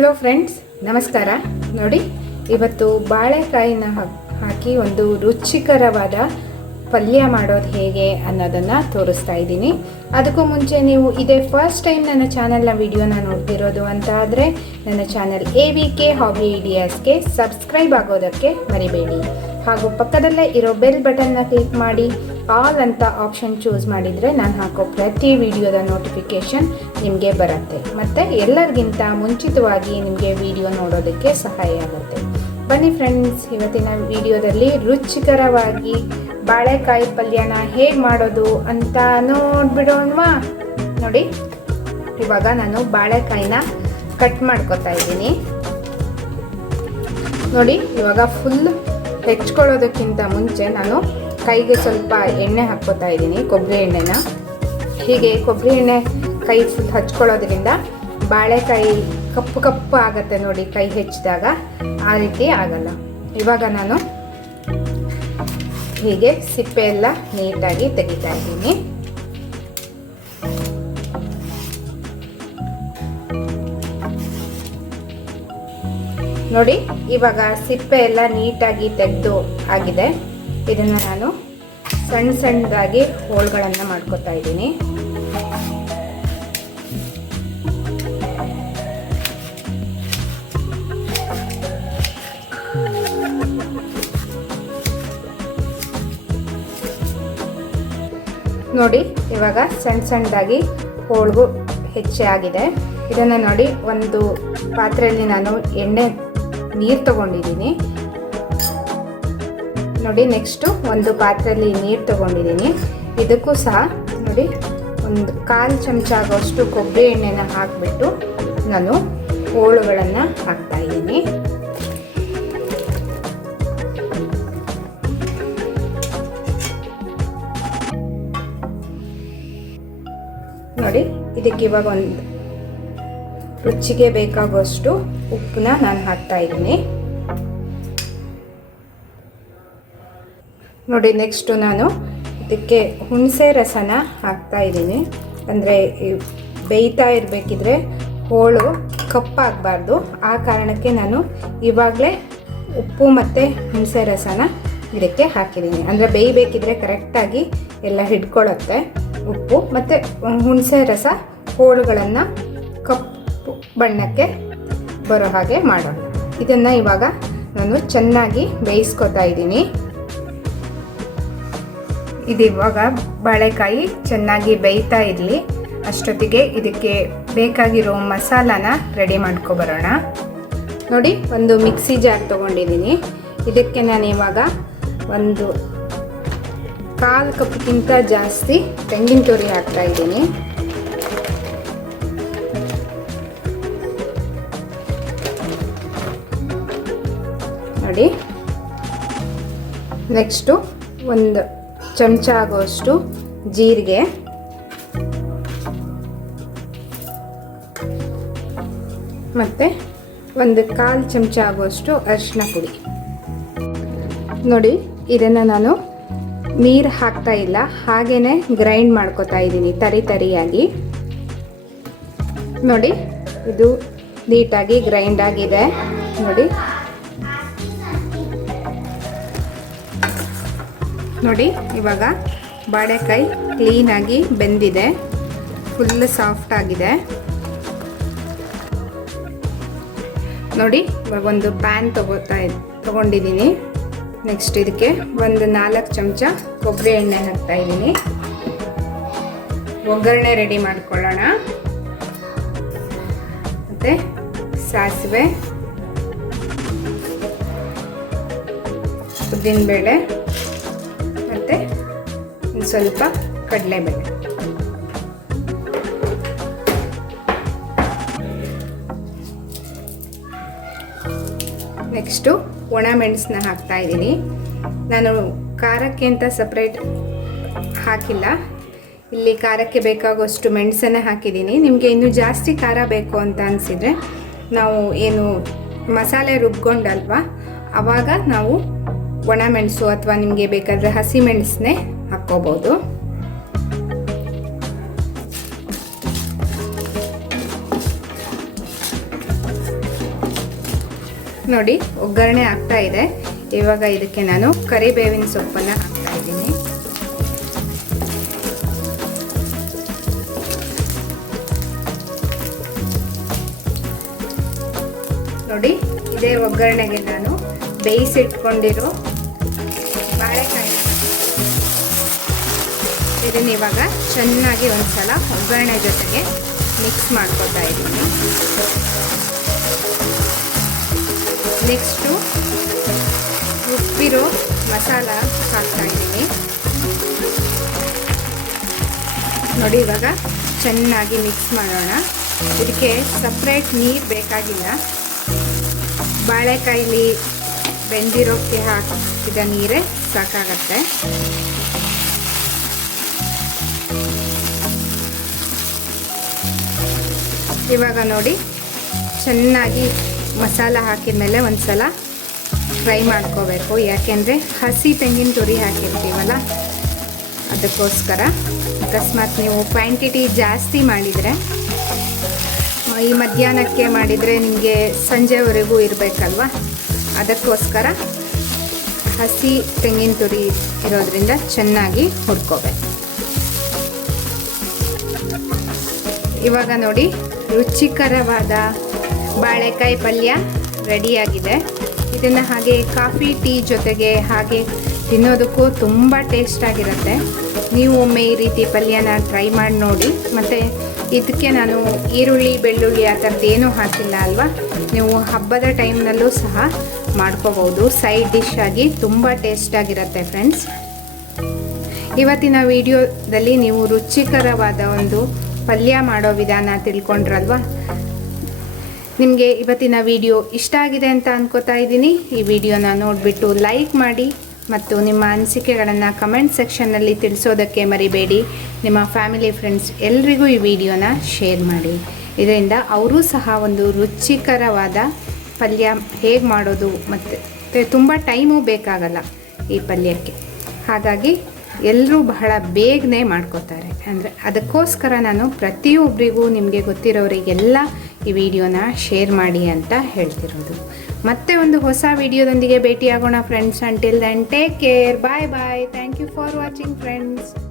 Hello friends ನಮಸ್ಕಾರ. ನೋಡಿ, ಇವತ್ತು ಬಾಳೆಕಾಯಿನ ಹಾಕಿ ಒಂದು ರುಚಿಕರವಾದ ಪಲ್ಯ ಮಾಡೋದು ಹೇಗೆ ಅನ್ನೋದನ್ನು ತೋರಿಸ್ತಾ ಇದ್ದೀನಿ. ಅದಕ್ಕೂ ಮುಂಚೆ ನೀವು ಇದೇ ಫಸ್ಟ್ ಟೈಮ್ ನನ್ನ ಚಾನಲ್ನ ವಿಡಿಯೋನ ನೋಡ್ತಿರೋದು ಅಂತ ಆದರೆ, ನನ್ನ channel A V K hobby ಐಡಿಯಾಸ್ಗೆ subscribe ಆಗೋದಕ್ಕೆ ಮರಿಬೇಡಿ. ಹಾಗೂ ಪಕ್ಕದಲ್ಲೇ ಇರೋ ಬೆಲ್ ಬಟನ್ನ ಕ್ಲಿಕ್ ಮಾಡಿ ಆಲ್ ಅಂತ ಆಪ್ಷನ್ ಚೂಸ್ ಮಾಡಿದರೆ ನಾನು ಹಾಕೋ ಪ್ರತಿ ವಿಡಿಯೋದ ನೋಟಿಫಿಕೇಷನ್ ನಿಮಗೆ ಬರುತ್ತೆ. ಮತ್ತು ಎಲ್ಲರಿಗಿಂತ ಮುಂಚಿತವಾಗಿ ನಿಮಗೆ ವಿಡಿಯೋ ನೋಡೋದಕ್ಕೆ ಸಹಾಯ ಆಗುತ್ತೆ. ಬನ್ನಿ ಫ್ರೆಂಡ್ಸ್, ಇವತ್ತಿನ ವಿಡಿಯೋದಲ್ಲಿ ರುಚಿಕರವಾಗಿ ಬಾಳೆಕಾಯಿ ಪಲ್ಯನ ಹೇಗೆ ಮಾಡೋದು ಅಂತ ನೋಡ್ಬಿಡೋಣವಾ? ನೋಡಿ, ಇವಾಗ ನಾನು ಬಾಳೆಕಾಯಿನ ಕಟ್ ಮಾಡ್ಕೊತಾ ಇದ್ದೀನಿ. ನೋಡಿ, ಇವಾಗ ಫುಲ್ ಹೆಚ್ಕೊಳ್ಳೋದಕ್ಕಿಂತ ಮುಂಚೆ ನಾನು ಕೈಗೆ ಸ್ವಲ್ಪ ಎಣ್ಣೆ ಹಾಕ್ಕೋತಾ ಇದ್ದೀನಿ, ಕೊಬ್ಬರಿ ಎಣ್ಣೆನ. ಹೀಗೆ ಕೊಬ್ಬರಿ ಎಣ್ಣೆ ಕೈ ಫುಲ್ ಹಚ್ಕೊಳ್ಳೋದ್ರಿಂದ ಬಾಳೆಕಾಯಿ ಕಪ್ಪು ಕಪ್ಪು ಆಗುತ್ತೆ ನೋಡಿ ಕೈ ಹೆಚ್ಚಿದಾಗ, ಆ ರೀತಿ ಆಗಲ್ಲ. ಇವಾಗ ನಾನು ಹೀಗೆ ಸಿಪ್ಪೆ ಎಲ್ಲ ನೀಟಾಗಿ ತೆಗಿತಾ ಇದ್ದೀನಿ. ನೋಡಿ, ಇವಾಗ ಸಿಪ್ಪೆ ಎಲ್ಲ ನೀಟಾಗಿ ತೆಗೆದು ಆಗಿದೆ. ಇದನ್ನು ನಾನು ಸಣ್ಣ ಸಣ್ಣದಾಗಿ ಹೋಳ್ಗಳನ್ನು ಮಾಡ್ಕೋತಾ ಇದ್ದೀನಿ. ನೋಡಿ, ಇವಾಗ ಸಣ್ಣ ಸಣ್ಣದಾಗಿ ಹೋಳ್ಗು ಹೆಚ್ಚೆ ಆಗಿದೆ. ಇದನ್ನು ನೋಡಿ, ಒಂದು ಪಾತ್ರೆಯಲ್ಲಿ ನಾನು ಎಣ್ಣೆ ನೀರು ತಗೊಂಡಿದ್ದೀನಿ. ನೋಡಿ ನೆಕ್ಸ್ಟು ಒಂದು ಪಾತ್ರೆಯಲ್ಲಿ ನೀರು ತಗೊಂಡಿದ್ದೀನಿ. ಇದಕ್ಕೂ ಸಹ, ನೋಡಿ, ಒಂದು ಕಾಲು ಚಮಚ ಆಗೋಷ್ಟು ಕೊಬ್ಬರಿ ಎಣ್ಣೆನ ಹಾಕಿಬಿಟ್ಟು ನಾನು ಹೋಳುಗಳನ್ನು ಹಾಕ್ತಾ ಇದ್ದೀನಿ. ನೋಡಿ, ಇದಕ್ಕೆ ಇವಾಗ ಒಂದು ರುಚಿಗೆ ಬೇಕಾಗುವಷ್ಟು ಉಪ್ಪನ್ನ ನಾನು ಹಾಕ್ತಾ ಇದ್ದೀನಿ. ನೋಡಿ ನೆಕ್ಸ್ಟು ನಾನು ಇದಕ್ಕೆ ಹುಣಸೆ ರಸನ ಹಾಕ್ತಾ ಇದ್ದೀನಿ. ಅಂದರೆ ಬೇಯ್ತಾ ಇರಬೇಕಿದ್ರೆ ಹೋಳು ಕಪ್ಪಾಗಬಾರ್ದು. ಆ ಕಾರಣಕ್ಕೆ ನಾನು ಇವಾಗಲೇ ಉಪ್ಪು ಮತ್ತು ಹುಣಸೆ ರಸನ ಇದಕ್ಕೆ ಹಾಕಿದ್ದೀನಿ. ಅಂದರೆ ಬೇಯಬೇಕಿದ್ರೆ ಕರೆಕ್ಟಾಗಿ ಎಲ್ಲ ಹಿಡ್ಕೊಳ್ಳುತ್ತೆ ಉಪ್ಪು. ಮತ್ತು ಹುಣಸೆ ರಸ ಹೋಳುಗಳನ್ನು ಕಪ್ಪು ಬಣ್ಣಕ್ಕೆ ಬರೋ ಹಾಗೆ ಮಾಡೋಣ. ಇದನ್ನು ಇವಾಗ ನಾನು ಚೆನ್ನಾಗಿ ಬೇಯಿಸ್ಕೊತಾ ಇದ್ದೀನಿ. ಇದು ಇವಾಗ ಬಾಳೆಕಾಯಿ ಚೆನ್ನಾಗಿ ಬೇಯ್ತಾ ಇರಲಿ. ಅಷ್ಟೊತ್ತಿಗೆ ಇದಕ್ಕೆ ಬೇಕಾಗಿರೋ ಮಸಾಲಾನ ರೆಡಿ ಮಾಡ್ಕೊಬರೋಣ ನೋಡಿ, ಒಂದು ಮಿಕ್ಸಿ ಜಾರ್ ತೊಗೊಂಡಿದ್ದೀನಿ. ಇದಕ್ಕೆ ನಾನು ಇವಾಗ ಒಂದು ಕಾಲು ಕಪ್ಗಿಂತ ಜಾಸ್ತಿ ತೆಂಗಿನ ತುರಿ ಹಾಕ್ತಾ ಇದ್ದೀನಿ. ನೋಡಿ ನೆಕ್ಸ್ಟು ಒಂದು ಚಮಚ ಆಗುವಷ್ಟು ಜೀರಿಗೆ. ಮತ್ತು ಒಂದು ಕಾಲು ಚಮಚ ಆಗುವಷ್ಟು ಅರಿಶಿನ ಪುಡಿ. ನೋಡಿ, ಇದನ್ನು ನಾನು ನೀರು ಹಾಕ್ತಾ ಇಲ್ಲ ಹಾಗೇ ಗ್ರೈಂಡ್ ಮಾಡ್ಕೋತಾ ಇದ್ದೀನಿ ತರಿ ತರಿಯಾಗಿ. ನೋಡಿ, ಇದು ನೀಟಾಗಿ ಗ್ರೈಂಡ್ ಆಗಿದೆ. ನೋಡಿ ನೋಡಿ, ಇವಾಗ ಬಾಳೆಕಾಯಿ ಕ್ಲೀನಾಗಿ ಬೆಂದಿದೆ. ಫುಲ್ ಸಾಫ್ಟ್ ಆಗಿದೆ. ನೋಡಿ, ಇವಾಗ ಒಂದು ಪ್ಯಾನ್ ತಗೋತಾ ತಗೊಂಡಿದ್ದೀನಿ. ನೆಕ್ಸ್ಟ್ ಇದಕ್ಕೆ ಒಂದು ನಾಲ್ಕು ಚಮಚ ಕೊಬ್ಬರಿ ಎಣ್ಣೆ ಹಾಕ್ತಾ ಇದ್ದೀನಿ. ಒಗ್ಗರಣೆ ರೆಡಿ ಮಾಡ್ಕೊಳ್ಳೋಣ. ಮತ್ತು ಸಾಸಿವೆ ಉದ್ದಿನಬೇಳೆ ಒಂದು ಸ್ವಲ್ಪ ಕಡಲೆಬೇಳೆ ನೆಕ್ಸ್ಟು ಒಣ ಮೆಣಸನ್ನ ಹಾಕ್ತಾ ಇದ್ದೀನಿ. ನಾನು ಖಾರಕ್ಕೆ ಅಂತ ಸಪ್ರೇಟ್ ಹಾಕಿಲ್ಲ. ಇಲ್ಲಿ ಖಾರಕ್ಕೆ ಬೇಕಾಗುವಷ್ಟು ಮೆಣಸನ್ನು ಹಾಕಿದ್ದೀನಿ. ನಿಮಗೆ ಇನ್ನೂ ಜಾಸ್ತಿ ಖಾರ ಬೇಕು ಅಂತ ಅನಿಸಿದರೆ ನಾವು ಏನು ಮಸಾಲೆ ರುಬ್ಕೊಂಡಲ್ವಾ? ಆವಾಗ ನಾವು ಒಣ ಮೆಣಸು ಅಥವಾ ನಿಮಗೆ ಬೇಕಾದರೆ ಹಸಿ ಮೆಣಸನ್ನೇ ಹಾಕ್ಕೋಬೋದು. ನೋಡಿ, ಒಗ್ಗರಣೆ ಆಗ್ತಾ ಇದೆ. ಇವಾಗ ಇದಕ್ಕೆ ನಾನು ಕರಿಬೇವಿನ ಸೊಪ್ಪನ್ನು ಹಾಕ್ತಾ ಇದ್ದೀನಿ. ನೋಡಿ, ಇದೇ ಒಗ್ಗರಣೆಗೆ ನಾನು ಬೇಯಿಸಿಟ್ಕೊಂಡಿರೋ ಬಾಳೆಕಾಯಿನ ಇದನ್ನ ಇವಾಗ ಚೆನ್ನಾಗಿ ಒಂದ್ಸಲ ಒಗ್ಗರಣೆ ಜೊತೆಗೆ ಮಿಕ್ಸ್ ಮಾಡ್ಕೊತಾ ಇದ್ದೀನಿ ನೆಕ್ಸ್ಟು ಉಪ್ಪಿರೋ ಮಸಾಲ ಹಾಕ್ತಾ ಇದ್ದೀನಿ ನೋಡಿ ಇವಾಗ ಚೆನ್ನಾಗಿ ಮಿಕ್ಸ್ ಮಾಡೋಣ. ಇದಕ್ಕೆ ಸಪ್ರೇಟ್ ನೀರು ಬೇಕಾಗಿಲ್ಲ. ಬಾಳೆಕಾಯಿಲಿ ಬೆಂದಿರೋಕ್ಕೆ ಹಾಕಿದ ನೀರೇ ಸಾಕಾಗತ್ತೆ. ಇವಾಗ ನೋಡಿ, ಚೆನ್ನಾಗಿ ಮಸಾಲ ಹಾಕಿದ ಮೇಲೆ ಒಂದು ಸಲ ಫ್ರೈ ಮಾಡ್ಕೋಬೇಕು. ಯಾಕೆಂದರೆ ಹಸಿ ತೆಂಗಿನ ತುರಿ ಹಾಕಿರ್ತೀವಲ್ಲ, ಅದಕ್ಕೋಸ್ಕರ. ಅಕಸ್ಮಾತ್ ನೀವು ಕ್ವಾಂಟಿಟಿ ಜಾಸ್ತಿ ಮಾಡಿದರೆ, ಈ ಮಧ್ಯಾಹ್ನಕ್ಕೆ ಮಾಡಿದರೆ ನಿಮಗೆ ಸಂಜೆವರೆಗೂ ಇರಬೇಕಲ್ವ? ಅದಕ್ಕೋಸ್ಕರ ಹಸಿ ತೆಂಗಿನ ತುರಿ ಇರೋದ್ರಿಂದ ಚೆನ್ನಾಗಿ ಹುರ್ಕೋಬೇಕು. ಇವಾಗ ನೋಡಿ ರುಚಿಕರವಾದ ಬಾಳೆಕಾಯಿ ಪಲ್ಯ ರೆಡಿಯಾಗಿದೆ. ಇದನ್ನು ಹಾಗೆ ಕಾಫಿ, ಟೀ ಜೊತೆಗೆ ಹಾಗೆ ತಿನ್ನೋದಕ್ಕೂ ತುಂಬ ಟೇಸ್ಟಾಗಿರುತ್ತೆ ನೀವು ಒಮ್ಮೆ ಈ ರೀತಿ ಪಲ್ಯನ ಟ್ರೈ ಮಾಡಿ ನೋಡಿ. ಮತ್ತು ಇದಕ್ಕೆ ನಾನು ಈರುಳ್ಳಿ, ಬೆಳ್ಳುಳ್ಳಿ ಆ ಥರದ್ದು ಏನೂ ಹಾಕಿಲ್ಲ ಅಲ್ವಾ? ನೀವು ಹಬ್ಬದ ಟೈಮ್ನಲ್ಲೂ ಸಹ ಮಾಡ್ಕೋಬೋದು ಸೈಡ್ ಡಿಶ್ ಆಗಿ ತುಂಬ ಟೇಸ್ಟಾಗಿರುತ್ತೆ ಫ್ರೆಂಡ್ಸ್. ಇವತ್ತಿನ ವಿಡಿಯೋದಲ್ಲಿ ನೀವು ರುಚಿಕರವಾದ ಒಂದು ಪಲ್ಯ ಮಾಡೋ ವಿಧಾನ ತಿಳ್ಕೊಂಡ್ರಲ್ವಾ? ನಿಮಗೆ ಇವತ್ತಿನ ವಿಡಿಯೋ ಇಷ್ಟ ಆಗಿದೆ ಅಂತ ಅನ್ಕೋತಾ ಇದ್ದೀನಿ. ಈ ವಿಡಿಯೋನ ನೋಡಿಬಿಟ್ಟು ಲೈಕ್ ಮಾಡಿ ಮತ್ತು ನಿಮ್ಮ ಅನಿಸಿಕೆಗಳನ್ನು ಕಮೆಂಟ್ ಸೆಕ್ಷನ್ನಲ್ಲಿ ತಿಳಿಸೋದಕ್ಕೆ ಮರಿಬೇಡಿ. ನಿಮ್ಮ ಫ್ಯಾಮಿಲಿ ಫ್ರೆಂಡ್ಸ್ ಎಲ್ರಿಗೂ ಈ ವಿಡಿಯೋನ ಶೇರ್ ಮಾಡಿ. ಇದರಿಂದ ಅವರೂ ಸಹ ಒಂದು ರುಚಿಕರವಾದ ಪಲ್ಯ ಹೇಗೆ ಮಾಡೋದು ಮತ್ತು ತುಂಬ ಟೈಮು ಬೇಕಾಗಲ್ಲ ಈ ಪಲ್ಯಕ್ಕೆ. ಹಾಗಾಗಿ ಎಲ್ಲರೂ ಬಹಳ ಬೇಗನೆ ಮಾಡ್ಕೋತಾರೆ. ಅಂದರೆ ಅದಕ್ಕೋಸ್ಕರ ನಾನು ಪ್ರತಿಯೊಬ್ಬರಿಗೂ ನಿಮಗೆ ಗೊತ್ತಿರೋರಿಗೆಲ್ಲ ಈ ವಿಡಿಯೋನ ಶೇರ್ ಮಾಡಿ ಅಂತ ಹೇಳ್ತಿರೋದು. ಮತ್ತೆ ಒಂದು ಹೊಸ ವಿಡಿಯೋದೊಂದಿಗೆ ಭೇಟಿಯಾಗೋಣ friends until then take care bye bye thank you for watching friends